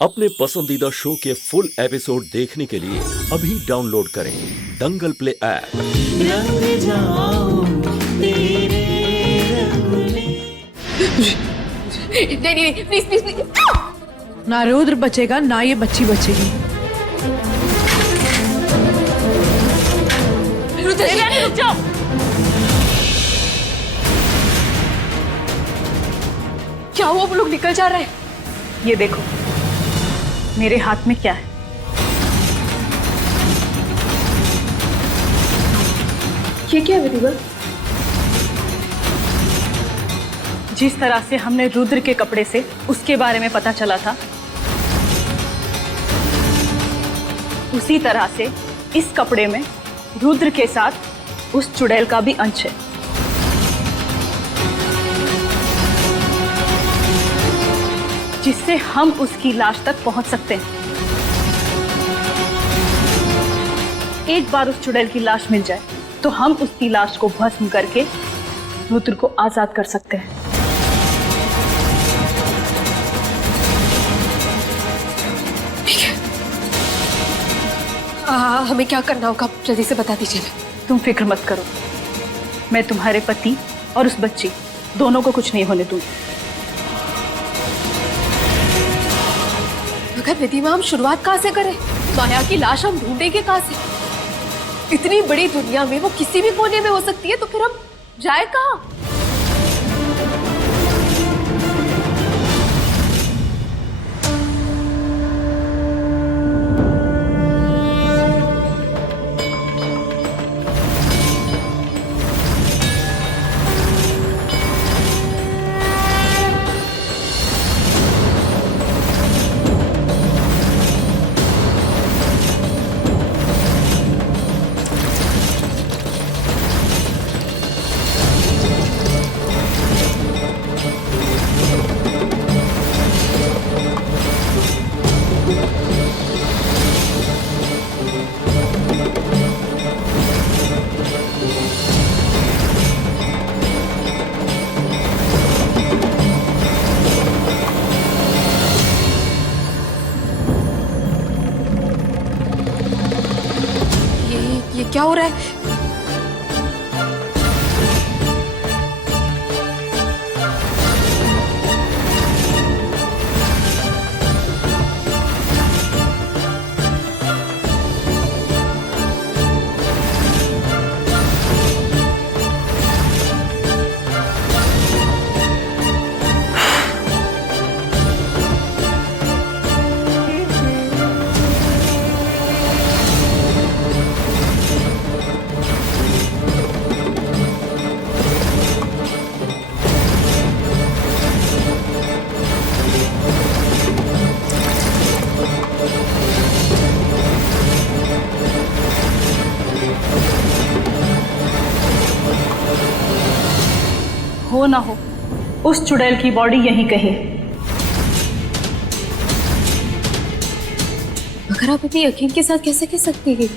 अपने पसंदीदा शो के फुल एपिसोड देखने के लिए अभी डाउनलोड करें दंगल प्ले ऐप। नहीं प्लीज प्लीज प्लीज। ना रुद्र बचेगा ना ये बच्ची बचेगी। रुक जाओ। क्या हुआ? वो लोग निकल जा रहे हैं। ये देखो मेरे हाथ में क्या है। ये क्या है विधिवत? जिस तरह से हमने रुद्र के कपड़े से उसके बारे में पता चला था, उसी तरह से इस कपड़े में रुद्र के साथ उस चुड़ैल का भी अंश है। जिससे हम उसकी लाश तक पहुंच सकते हैं। एक बार उस चुड़ैल की लाश मिल जाए तो हम उसकी लाश को भस्म करके रुद्र को आजाद कर सकते हैं। ठीक है। हमें क्या करना होगा जल्दी से बता दीजिए। तुम फिक्र मत करो, मैं तुम्हारे पति और उस बच्ची दोनों को कुछ नहीं होने दूंगी। मगर विधि में हम शुरुआत कहाँ से करें? माया की लाश हम ढूंढेंगे कहाँ से? इतनी बड़ी दुनिया में वो किसी भी कोने में हो सकती है, तो फिर हम जाए कहाँ? ये क्या हो रहा है? हो ना हो उस चुड़ैल की बॉडी यहीं कहीं है। मगर आप इतनी यकीन के साथ कैसे कह सकती है?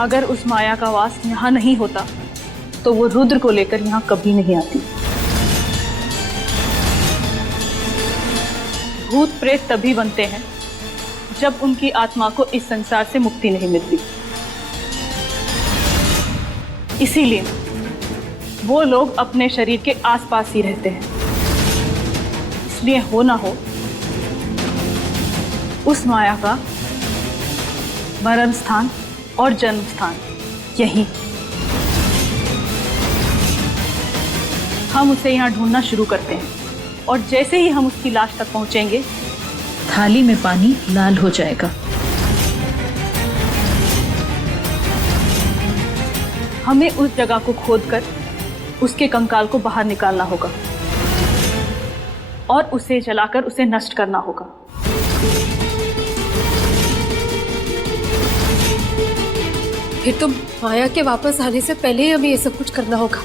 अगर उस माया का वास यहाँ नहीं होता तो वो रुद्र को लेकर यहाँ कभी नहीं आती। भूत प्रेत तभी बनते हैं जब उनकी आत्मा को इस संसार से मुक्ति नहीं मिलती। इसीलिए वो लोग अपने शरीर के आसपास ही रहते हैं। इसलिए हो ना हो उस माया का मरण स्थान और जन्म स्थान यही। हम उसे यहाँ ढूंढना शुरू करते हैं और जैसे ही हम उसकी लाश तक पहुंचेंगे, थाली में पानी लाल हो जाएगा। हमें उस जगह को खोदकर उसके कंकाल को बाहर निकालना होगा और उसे जलाकर उसे नष्ट करना होगा। फिर तो माया के वापस आने से पहले ही हमें ये सब कुछ करना होगा।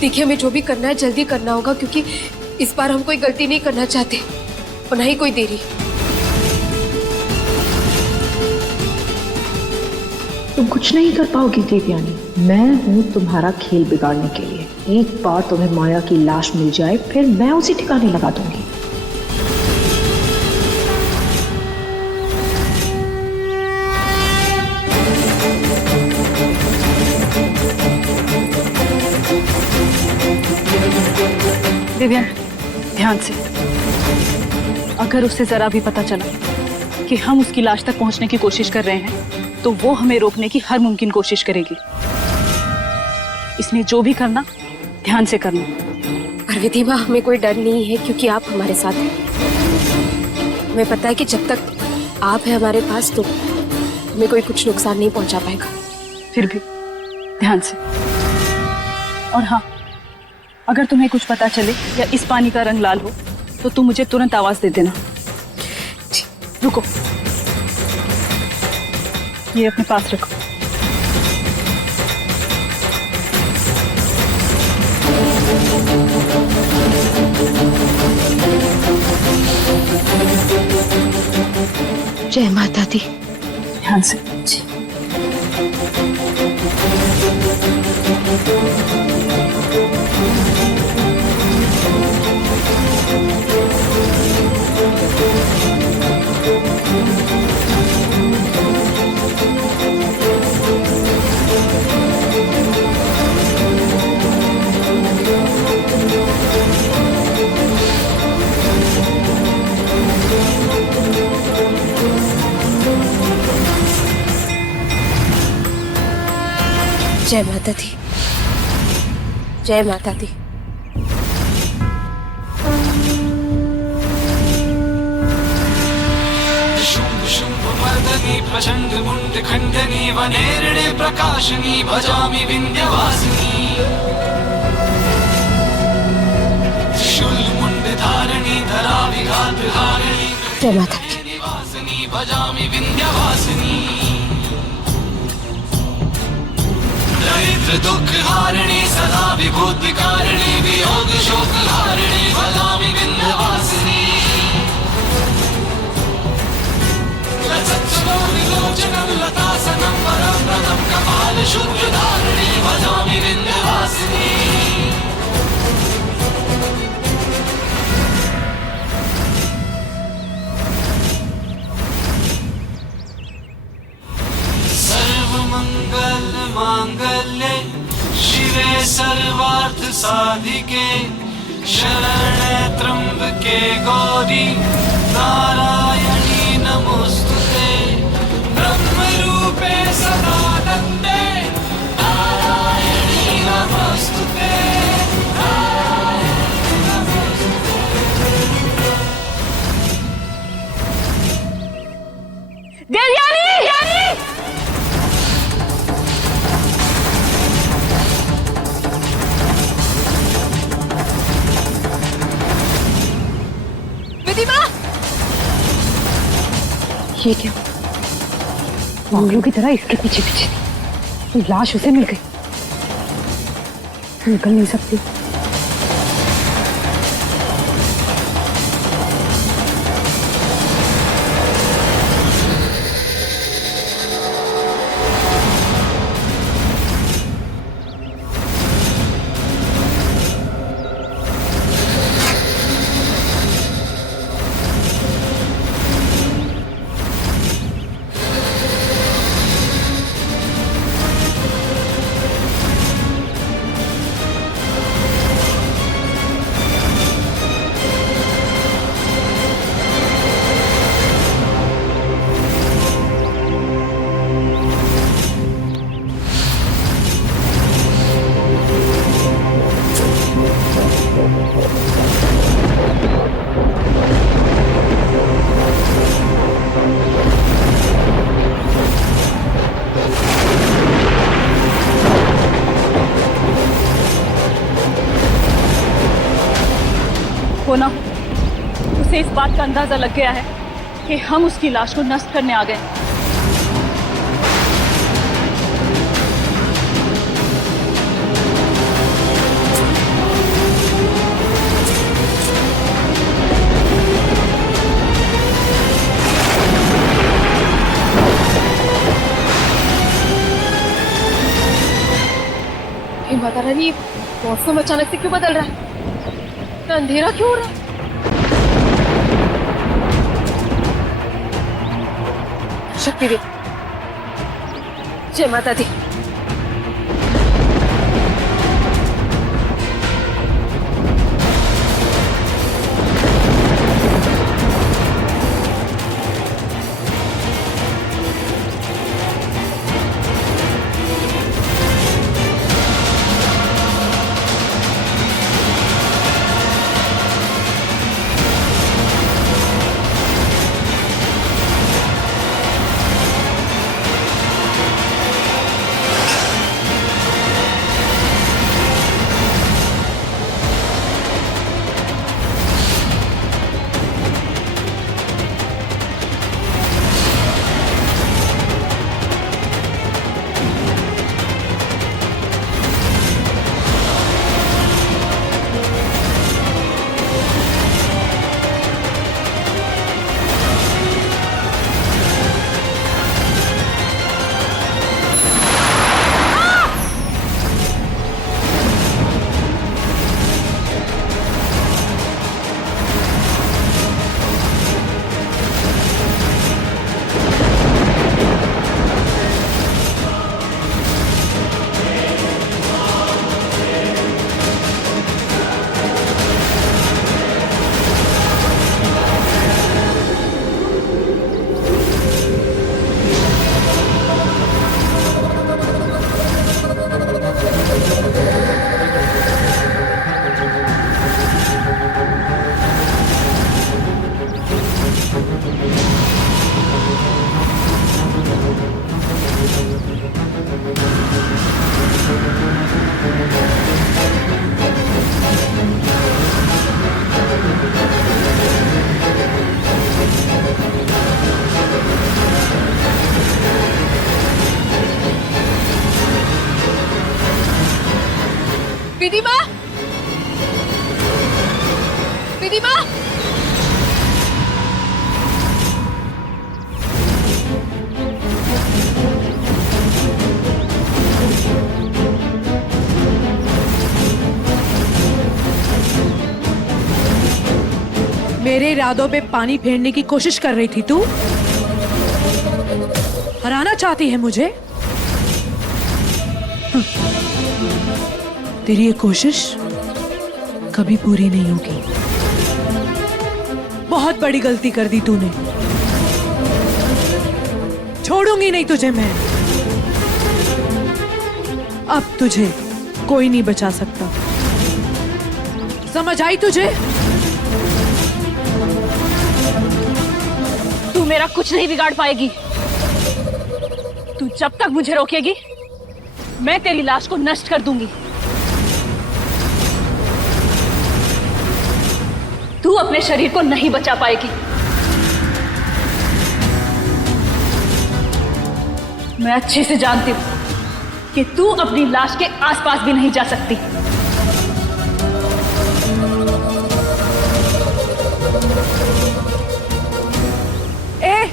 देखिए, हमें जो भी करना है जल्दी करना होगा, क्योंकि इस बार हम कोई गलती नहीं करना चाहते और ना ही कोई देरी। तुम कुछ नहीं कर पाओगी देवयानी। मैं हूँ तुम्हारा खेल बिगाड़ने के लिए। एक बार तुम्हें माया की लाश मिल जाए फिर मैं उसी ठिकाने लगा दूंगी। दिव्या, ध्यान से। अगर उसे जरा भी पता चला कि हम उसकी लाश तक पहुंचने की कोशिश कर रहे हैं तो वो हमें रोकने की हर मुमकिन कोशिश करेगी। इसलिए जो भी करना ध्यान से करना। पार्वती माँ, हमें कोई डर नहीं है क्योंकि आप हमारे साथ हैं। हमें पता है कि जब तक आप हैं हमारे पास तो हमें कोई कुछ नुकसान नहीं पहुंचा पाएगा। फिर भी ध्यान से। और हाँ, अगर तुम्हें कुछ पता चले या इस पानी का रंग लाल हो तो तुम मुझे तुरंत आवाज दे देना। रुको, ये अपने पास रखो। जय माता दी। ध्यान से। जय माता दी। जय माता दी। मर्दनी प्रचंड मुंड खंडनी वनेरणे प्रकाशनी भजामि विंध्यवासिनी त्रिशूल मुंड धारिणी धरा विघात हारिणी जय माता दी। निवासिनी भजामि विंध्यवासिनी दरिद्र दुख हारिणी सदा विभूति कारिणी वियोग शोक हारिणी भजामि विंध्यवासिनी विलोचनं लतासनं वरप्रदं कपाल शूद्रधारिणी भजामि विंध्यवासिनी सर्वमंगल मांगल्ये शिवे सर्वार्थ साधिके शरणे त्र्यंबके गौरी नारायणी नमोस्तुते ब्रह्मरूपे सदानंदे नारायणी नमोस्तुते नारायणी नमोस्तुते। देवयानी! ये क्या? मंगलू की तरह इसके पीछे पीछे तो लाश उसे मिल गई। निकल नहीं सकती। होना उसे इस बात का अंदाजा लग गया है कि हम उसकी लाश को नष्ट करने आ गए। हे माता रानी, मौसम अचानक से क्यों बदल रहा है? इतना अंधेरा क्यों हो रहा है? शक्ति देवी, जय माता दी। विधि माँ, विधि माँ, मेरे इरादों पे पानी फेरने की कोशिश कर रही थी तू? हराना चाहती है मुझे? तेरी ये कोशिश कभी पूरी नहीं होगी। बहुत बड़ी गलती कर दी तूने। छोड़ूंगी नहीं तुझे मैं। अब तुझे कोई नहीं बचा सकता। समझ आई तुझे? तू मेरा कुछ नहीं बिगाड़ पाएगी। तू जब तक मुझे रोकेगी, मैं तेरी लाश को नष्ट कर दूंगी। तू अपने शरीर को नहीं बचा पाएगी। मैं अच्छे से जानती हूं कि तू अपनी लाश के आसपास भी नहीं जा सकती। ए!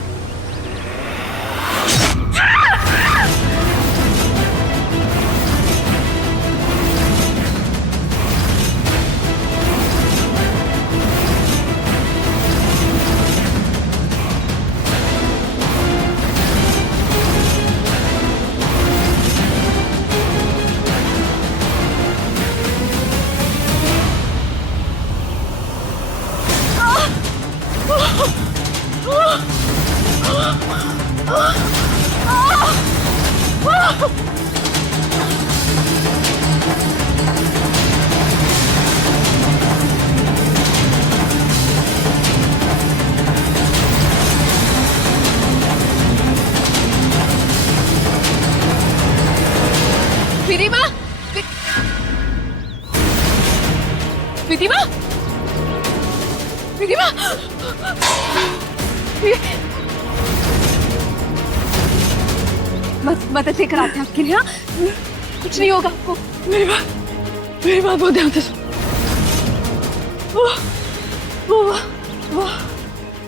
विधि माँ, विधि माँ, विधि माँ, मदद लेकर आते हैं आपके लिए। हाँ, कुछ नहीं होगा आपको। मेरी बात बहुत ध्यान से सुन। वो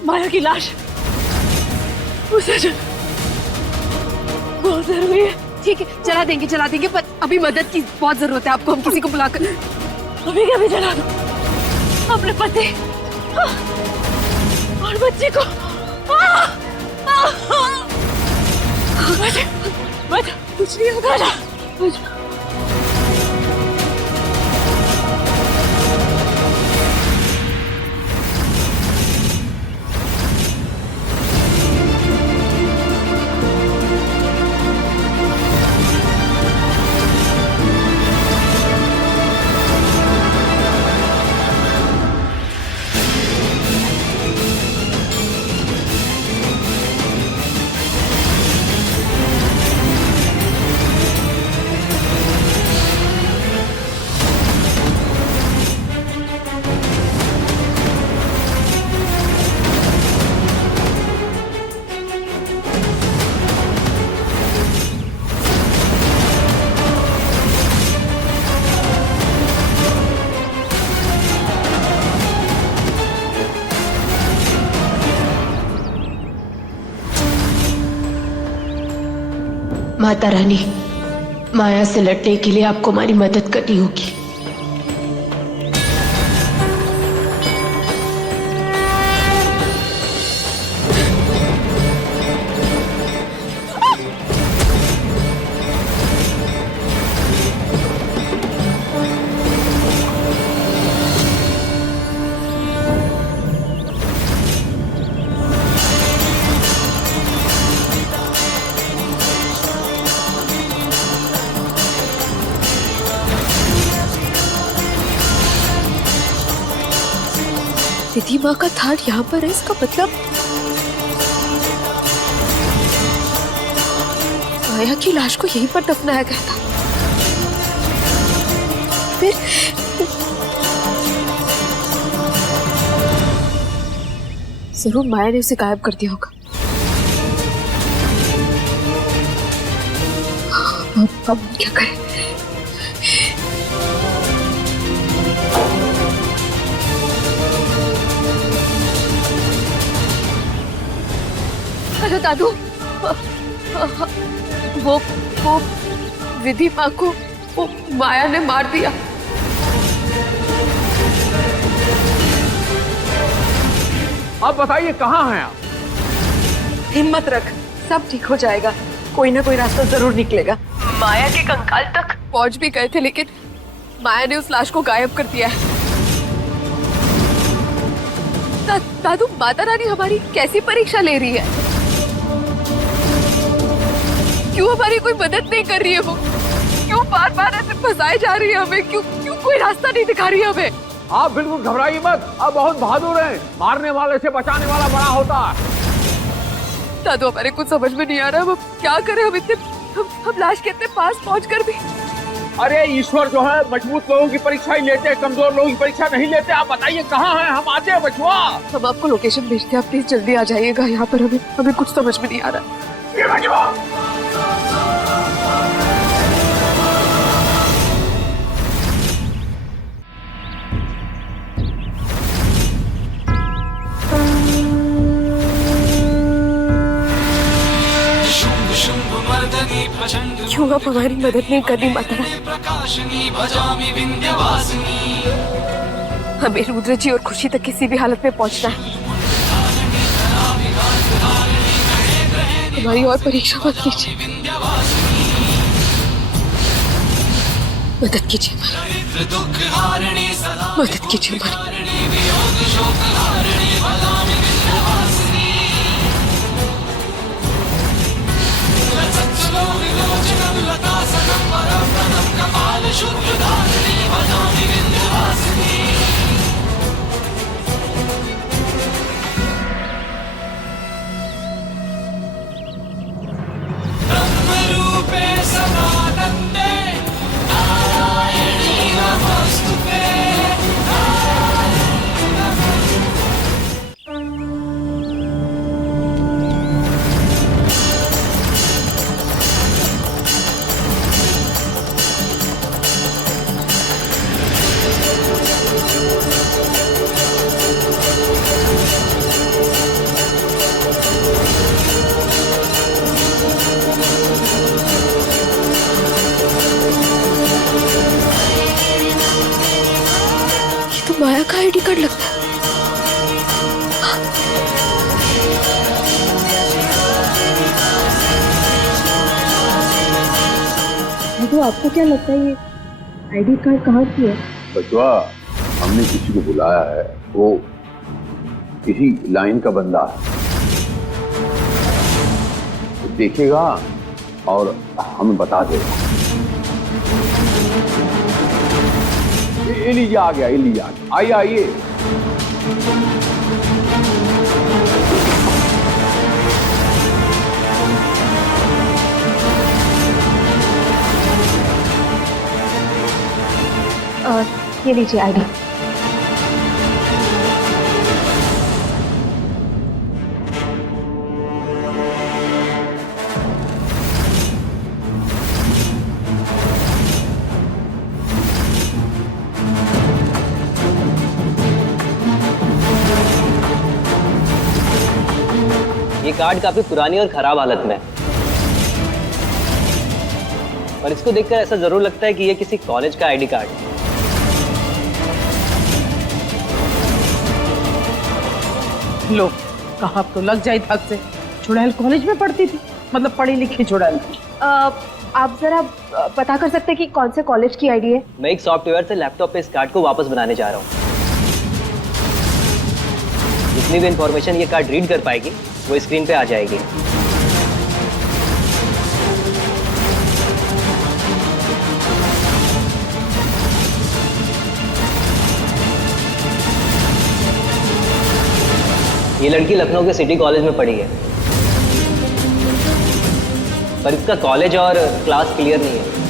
माया की लाश, उसे बहुत जरूरी है ठीक है, चला देंगे, पर अभी मदद की बहुत जरूरत है आपको। हम किसी को बुलाकर अभी क्या भी जला दो अपने पति और बच्चे को। बच कुछ नहीं होगा ना। माता रानी, माया से लड़ने के लिए आपको हमारी मदद करनी होगी। विधि माँ का थाट यहाँ पर है, इसका मतलब माया की लाश को यहीं पर दफनाया गया था। फिर जरूर माया ने उसे गायब कर दिया होगा। अब क्या करें? हेलो दादू, वो विधि माँ को वो माया ने मार दिया। अब बताइए कहाँ हैं आप? हिम्मत रख, सब ठीक हो जाएगा। कोई ना कोई रास्ता जरूर निकलेगा। माया के कंकाल तक पहुंच भी गए थे, लेकिन माया ने उस लाश को गायब कर दिया है। दादू, माता रानी हमारी कैसी परीक्षा ले रही है? क्यों हमारी कोई मदद नहीं कर रही है? वो क्यों बार बार ऐसे फंसाए जा रही है हमें? क्यों कोई रास्ता नहीं दिखा रही है हमें? आप बिल्कुल घबराइए मत, आप बहुत बहादुर हैं। मारने वाले से बचाने वाला बड़ा होता है। दादू, हमारे कुछ समझ में नहीं आ रहा, हम क्या करें? हम लाश के इतने पास पहुंचकर भी। अरे ईश्वर जो है मजबूत लोगों की परीक्षा ही लेते हैं, कमजोर लोगों की परीक्षा नहीं लेते। आप बताइए कहाँ हैं? हम आते हैं बचवा। हम आपको लोकेशन भेजते हैं, आप प्लीज जल्दी आ जाइएगा यहाँ पर। हमें कुछ समझ में नहीं आ रहा। ये बचवा। क्यों आप हमारी मदद नहीं कर रही माता रानी? प्रकाशनी भजामि विंध्यवासिनी। हमें रुद्र जी और खुशी तक किसी भी हालत में पहुंचना है। हमारी और परीक्षा मत कीजिए, मदद कीजिए हमारी, मदद कीजिए हमारी। ब्रह्मरूपे सदानन्दे नारायणी नमस्तुते। तो आपको क्या लगता है ये आईडी कार्ड कहाँ की है? बचवा, हमने किसी को बुलाया है, वो किसी लाइन का बंदा है, वो देखेगा और हमें बता देगा। ये लीजिए आ गया, ये लीजिए आ गया। आइए आइए। ये लीजिए आईडी। ये कार्ड काफी पुरानी और खराब हालत में है, पर इसको देखकर ऐसा जरूर लगता है कि ये किसी कॉलेज का आईडी कार्ड है। लो, कहा तो लग जाए धक से। चुड़ैल कॉलेज में पढ़ती थी, मतलब पढ़ी लिखी चुड़ैल। आप जरा पता कर सकते हैं कि कौन से कॉलेज की आईडी है? मैं एक सॉफ्टवेयर से लैपटॉप पे इस कार्ड को वापस बनाने जा रहा हूँ। जितनी भी इंफॉर्मेशन ये कार्ड रीड कर पाएगी वो स्क्रीन पे आ जाएगी। ये लड़की लखनऊ के सिटी कॉलेज में पढ़ी है, पर इसका कॉलेज और क्लास क्लियर नहीं है।